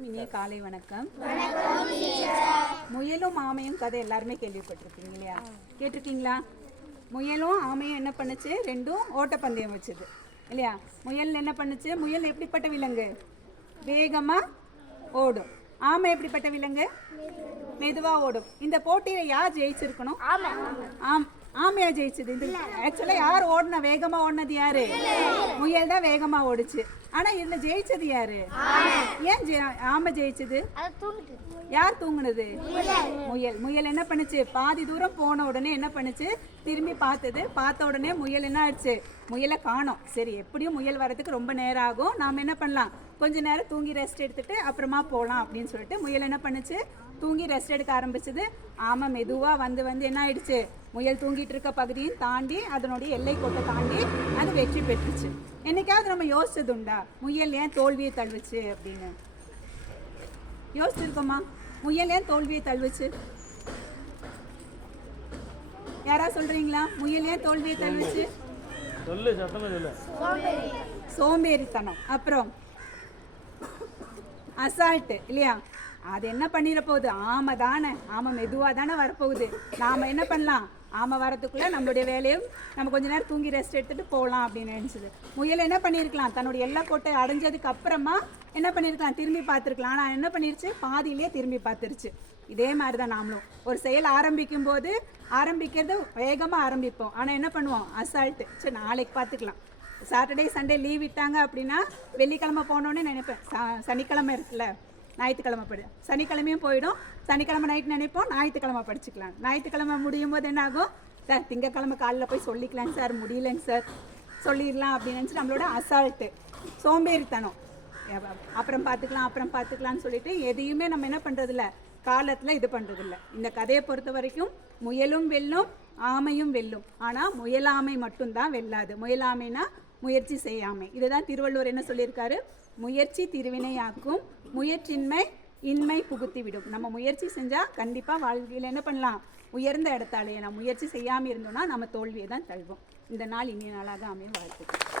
இனிய காலை வணக்கம். முயலும் ஆமையும் கதை எல்லாருமே கேள்விப்பட்டிருக்கீங்க இல்லையா? கேட்டிருக்கீங்களா? முயலும் ஆமையும் என்ன பண்ணுச்சு? ரெண்டும் ஓட்டப்பந்தயம் வச்சுது இல்லையா? முயல் என்ன பண்ணுச்சு? முயல் எப்படிப்பட்ட விலங்கு? வேகமா ஓடும். ஆமை எப்படிப்பட்ட விலங்கு? மெதுவா ஓடும். இந்த போட்டியில யார் ஜெயிச்சிருக்கணும்? ஆமையா ஜெயிச்சது. இந்த ஆக்சுவலா யார் ஓடுனா? வேகமா ஓடினது யாரு? முயல் தான் வேகமா ஓடுச்சு. ஆனா இதுல ஜெயிச்சது யாரு? ஏன் ஆமை ஜெயிச்சது? யார் தூங்குனது? முயல். முயல் என்ன பண்ணுச்சு? பாதி தூரம் போன உடனே என்ன பண்ணுச்சு? திரும்பி பார்த்தது. பார்த்த உடனே முயல் என்ன ஆயிடுச்சு? முயலை காணோம். சரி, எப்படியும் முயல் வரதுக்கு ரொம்ப நேரம் ஆகும், நாம என்ன பண்ணலாம், கொஞ்ச நேரம் தூங்கி ரெஸ்ட் எடுத்துட்டு அப்புறமா போகலாம் அப்படின்னு சொல்லிட்டு முயல் என்ன பண்ணுச்சு? தூங்கி ரெஸ்ட் எடுக்க ஆரம்பிச்சது. ஆமை மெதுவாக வந்து என்ன ஆயிடுச்சு? முயல் தூங்கிட்டு இருக்க பகுதியும் தாண்டி அதனுடைய எல்லை கோட்டை தாண்டி அது வெற்றி பெற்றுச்சு. என்னைக்காவது நம்ம யோசிச்சது உண்டா முயல் ஏன் தோல்வியை தழுவுச்சு அப்படின்னு? யோசிச்சிருக்கோமா? முயல் ஏன் தோல்வியை தழுவுச்சு? யாரா சொல்றீங்களா? முயல் ஏன் தோல்வியை தழுவுச்சு? சோம்பேறித்தனம், அப்புறம் அசால்ட்டு இல்லையா? அது என்ன பண்ணிட போகுது? ஆமை தானே, ஆமை மெதுவாக தானே வரப்போகுது, நாம் என்ன பண்ணலாம், ஆமை வரத்துக்குள்ளே நம்மளுடைய வேலையும் நம்ம கொஞ்ச நேரம் தூங்கி ரெஸ்ட் எடுத்துகிட்டு போகலாம் அப்படின்னு நினச்சிது. முயல் என்ன பண்ணியிருக்கலாம்? தன்னுடைய எல்லா கோட்டை அடைஞ்சதுக்கு அப்புறமா என்ன பண்ணியிருக்கலாம்? திரும்பி பார்த்துருக்கலாம். ஆனால் என்ன பண்ணிருச்சு? பாதியிலே திரும்பி பார்த்துருச்சு. இதே மாதிரி தான் நாமளும் ஒரு செயல் ஆரம்பிக்கும் போது ஆரம்பிக்கிறது வேகமாக ஆரம்பிப்போம், ஆனால் என்ன பண்ணுவோம்? அசால்ட்டு, சரி நாளைக்கு பார்த்துக்கலாம். சாட்டர்டே சண்டே லீவ் விட்டாங்க அப்படின்னா வெள்ளிக்கிழமை போனோன்னே நினைப்பேன், சனிக்கிழமை இருக்குல்ல, ஞாயிற்றுக்கிழமை படி, சனிக்கிழமையும் போயிடும். சனிக்கிழமை நைட் நினைப்போம் ஞாயிற்றுக்கிழமை படிச்சுக்கலாம். ஞாயிற்றுக்கிழமை முடியும் போது என்ன ஆகும்? சார் திங்கக்கிழமை காலையில் போய் சொல்லிக்கலாங்க சார், முடியலைங்க சார், சொல்லிடலாம் அப்படின்னு நினச்சி நம்மளோட அசால்ட்டு, சோம்பேறித்தனம், அப்புறம் பார்த்துக்கலான்னு சொல்லிட்டு எதையுமே நம்ம என்ன பண்ணுறதில்ல, காலத்தில் இது பண்ணுறதில்ல. இந்த கதையை பொறுத்த வரைக்கும் முயலும் வெல்லும், ஆமையும் வெல்லும். ஆனால் முயலாமை மட்டும்தான் வெல்லாது. முயலாமைனா முயற்சி செய்யாமை. இதுதான் திருவள்ளுவர் என்ன சொல்லியிருக்காரு? முயற்சி திருவினையாக்கும், முயற்சின்மை இன்மை புகுத்தி விடும். நம்ம முயற்சி செஞ்சால் கண்டிப்பாக வாழ்க்கையில் என்ன பண்ணலாம்? உயர்ந்த இடத்த அடையலாம். முயற்சி செய்யாமல் இருந்தோம்னா நம்ம தோல்வியை தான் தழுவோம். இந்த நாள் இனிய நாளாக அமையும். வாழ்த்துக்கள்.